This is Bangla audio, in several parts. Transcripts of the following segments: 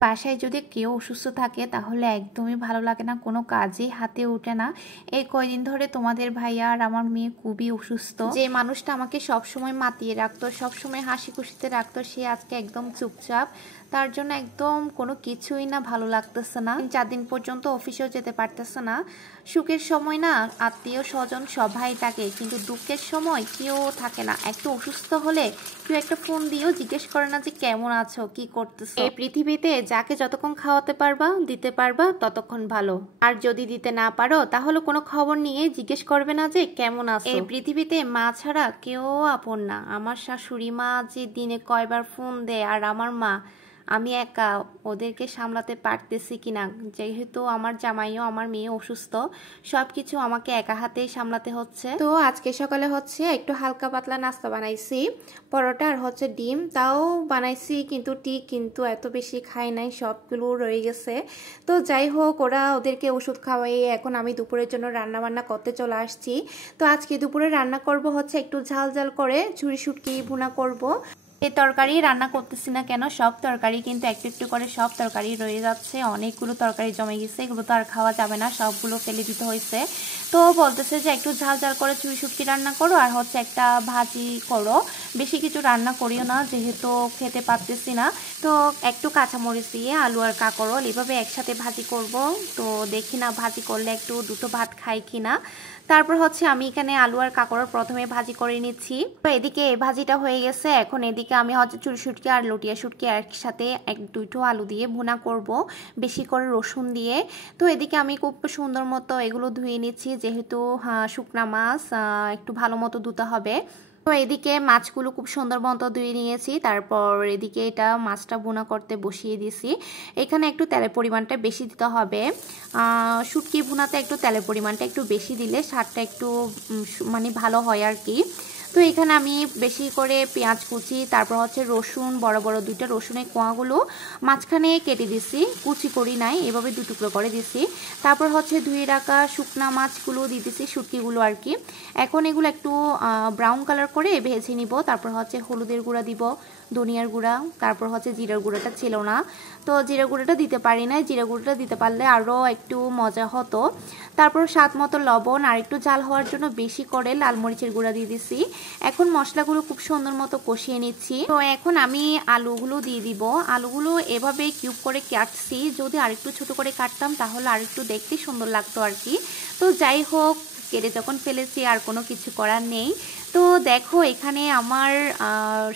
বাসায় যদি কেউ অসুস্থ থাকে তাহলে একদমই ভালো লাগে না, কোনো কাজই হাতে ওঠে না। এই কয়দিন ধরে তোমাদের ভাইয়া আর আমার মেয়ে খুবই অসুস্থ। যে মানুষটা আমাকে সবসময় মাতিয়ে রাখতো, সবসময় হাসি খুশিতে রাখতো, সে আজকে একদম চুপচাপ। তার জন্য একদম কোনো কিছুই না ভালো লাগতেছে না। 4 দিন পর্যন্ত অফিসেও যেতে পারতেছে না। সুখের সময় না আত্মীয় স্বজন সবাই থাকে, কিন্তু দুঃখের সময় কেউ থাকে না। একটু অসুস্থ হলে কেউ একটা ফোন দিয়েও জিজ্ঞেস করে না যে কেমন আছো, কি করতেছো। এই পৃথিবীতে যাকে যতক্ষণ খাওয়াতে পারবা দিতে পারবা ততক্ষণ ভালো, আর যদি দিতে না পারো তাহলে কোনো খবর নিয়ে জিজ্ঞেস করবে না যে কেমন আছো। এই পৃথিবীতে মা ছাড়া কেউ আপন না। আমার শাশুড়ি মা যে দিনে কয়বার ফোন দেয়, আর আমার মা, আমি একা ওদেরকে সামলাতে পারতেছি কিনা। যেহেতু আমার জামাইও আমার মেয়ে অসুস্থ, সবকিছু আমাকে একা হাতেই সামলাতে হচ্ছে। তো আজকে সকালে হচ্ছে একটু হালকা পাতলা নাস্তা বানাইছি, পরোটা আর হচ্ছে ডিম, তাও বানাইছি কিন্তু কিন্তু এত বেশি খাই নাই, সবগুলো রয়ে গেছে। তো যাই হোক, ওদেরকে ওষুধ খাওয়াই এখন আমি দুপুরের জন্য রান্না বান্না করতে চলে আসছি। তো আজকে দুপুরে রান্না করব হচ্ছে একটু ঝাল ঝাল করে ঝুরি শুটকি ভুনা করব। এই তরকারি রান্না করতেছি না কেন, সব তরকারি কিন্তু একটু একটু করে সব তরকারি রয়ে যাচ্ছে, অনেকগুলো তরকারি জমে গেছে, এগুলো তো আর খাওয়া যাবে না, সবগুলো ফেলে দিতে হয়েছে। তো বলতেছে যে একটু ঝাল ঝাল করে চুই শুটকি রান্না করো আর হচ্ছে একটা ভাজি করো, বেশি কিছু রান্না করিও না যেহেতু খেতে পারতেছি না। তো একটু কাঁচামরিচ দিয়ে আলু আর কাঁকরোল এভাবে একসাথে ভাজি করব। তো দেখি না ভাজি করলে একটু দুটো ভাত খাই কিনা। তারপর হচ্ছে আমি এখানে আলু আর কাঁকরোল প্রথমে ভাজি করে নিচ্ছি। তো এদিকে এই ভাজিটা হয়ে গেছে, এখন এদিকে আমি হচ্ছে চুই শুটকি আর লটিয়া শুটকি একসাথে দুটো আলু দিয়ে ভুনা করব, বেশি করে রসুন দিয়ে। তো এদিকে আমি খুব সুন্দর মতো এগুলো ধুয়ে নিচ্ছি, যেহেতু শুকনা মাছ একটু ভালো মতো ধুতে হবে। তো এদিকে মাছগুলো খুব সুন্দর মতো ধুয়ে নিয়েছি, তারপর এদিকে এটা মাছটা ভুনা করতে বসিয়ে দিয়েছি। এখানে একটু তেলের পরিমাণটা বেশি দিতে হবে, শুটকি ভুনাতে একটু তেলের পরিমাণটা একটু বেশি দিলে স্বাদটা একটু মানে ভালো হয় আর কি। তো এখানে আমি বেশি করে পেঁয়াজ কুচি, তারপর হচ্ছে রসুন, বড় বড় দুইটা রসুনের কোয়াগুলো মাঝখানে কেটে দিছি, কুচি করি নাই, এভাবে দু টুকরো করে দিছি। তারপর হচ্ছে ধুয়ে রাখা শুকনা মাছগুলো দিয়ে দিছি, শুটকিগুলো আর কি। এখন এগুলো একটু ব্রাউন কালার করে ভেজে নিব। তারপর হচ্ছে হলুদের গুঁড়া দিব, ধনিয়ার গুঁড়া, তারপর হচ্ছে জিরার গুঁড়াটা ছিল না, তো জিরা গুঁড়াটা দিতে পারি না, জিরা গুঁড়াটা দিতে পারলে আরও একটু মজা হতো। তারপর স্বাদ মতো লবণ আর একটু জাল হওয়ার জন্য বেশি করে লাল মরিচের গুঁড়া দিয়ে দিছি। এখন মশলাগুলো খুব সুন্দর মতো কষিয়ে নিচ্ছি। তো এখন আমি আলুগুলো দিয়ে দিব, আলুগুলো এভাবে কিউব করে কাটছি, যদি আরেকটু ছোট করে কাটতাম তাহলে আরেকটু দেখতে সুন্দর লাগতো আর কি। তো যাই হোক, কেটে যখন ফেলেছি আর কোনো কিছু করার নেই। তো দেখো এখানে আমার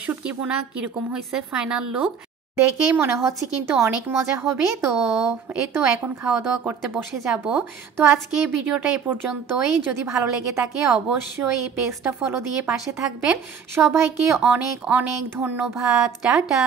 শুটকি ভুনা কীরকম হয়েছে, ফাইনাল লুক দেখেই মনে হচ্ছে কিন্তু অনেক মজা হবে। তো এই তো এখন খাওয়া দাওয়া করতে বসে যাব। তো আজকে ভিডিওটা এ পর্যন্তই, যদি ভালো লেগে থাকে অবশ্যই এই পেজটা ফলো দিয়ে পাশে থাকবেন। সবাইকে অনেক অনেক ধন্যবাদ, টাটা।